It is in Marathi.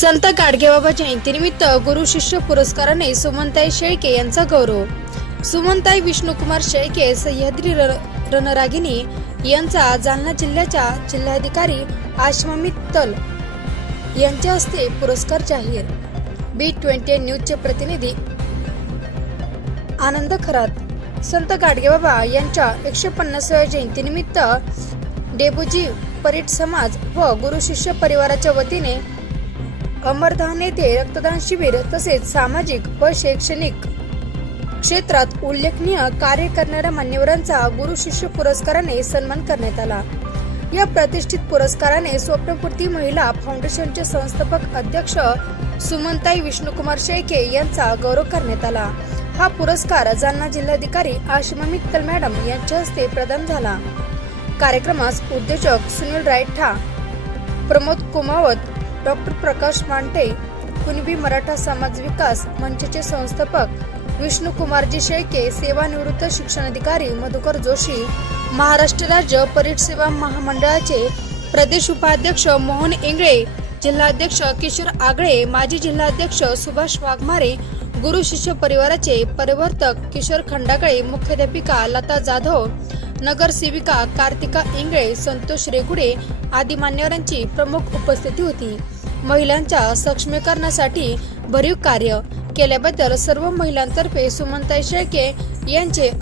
संत गाडगेबाबा जयंतीनिमित्त गुरु शिष्य पुरस्काराने सुमनताई शेळके यांचा गौरव। सुमनताई विष्णुकुमार शेळके सह्याद्री रणरागिणी यांचा जालना जिल्ह्याच्या जिल्हाधिकारी आशिमा मित्तल यांच्या हस्ते पुरस्कार जाहीर। B20 न्यूजचे प्रतिनिधी आनंद खरात। संत गाडगेबाबा यांच्या 150व्या जयंतीनिमित्त डेबोजी परीट समाज व गुरु शिष्य परिवाराच्या वतीने अमरधाम येथे रक्तदान शिबिर तसेच सामाजिक व शैक्षणिक क्षेत्रात उल्लेखनीय कार्य करणाऱ्या मान्यवरांचा गुरु शिष्य पुरस्काराने सन्मान करण्यात आला। या प्रतिष्ठित पुरस्काराने स्वप्नपूर्ती महिला फाउंडेशनचे संस्थापक अध्यक्ष सुमनताई विष्णुकुमार शेळके यांचा गौरव करण्यात आला। हा पुरस्कार जालना जिल्हाधिकारी आशिमा मित्तल मॅडम यांच्या हस्ते प्रदान झाला। कार्यक्रमास उद्योजक सुनील रायठा, प्रमोद कुमावत, डॉक्टर प्रकाश मांटे, कुणबी मराठा समाज विकास मंचचे संस्थापक विष्णुकुमारजी शेळके, सेवानिवृत्त शिक्षणाधिकारी मधुकर जोशी, महाराष्ट्र राज्य परीट सेवा महामंडळाचे प्रदेश उपाध्यक्ष मोहन इंगळे, जिल्हाध्यक्ष किशोर आगळे, माजी जिल्हाध्यक्ष सुभाष वाघमारे, गुरु शिष्य परिवाराचे परिवर्तक किशोर खंडागळे, मुख्याध्यापिका लता जाधव, नगरसेविका कार्तिका इंगळे, संतोष रेगुडे आदी मान्यवरांची प्रमुख उपस्थिती होती। महिलांच्या सक्षमीकरणासाठी भरीव कार्य केल्याबद्दल सर्व महिलांतर्फे सुमनताई शेळके यांचे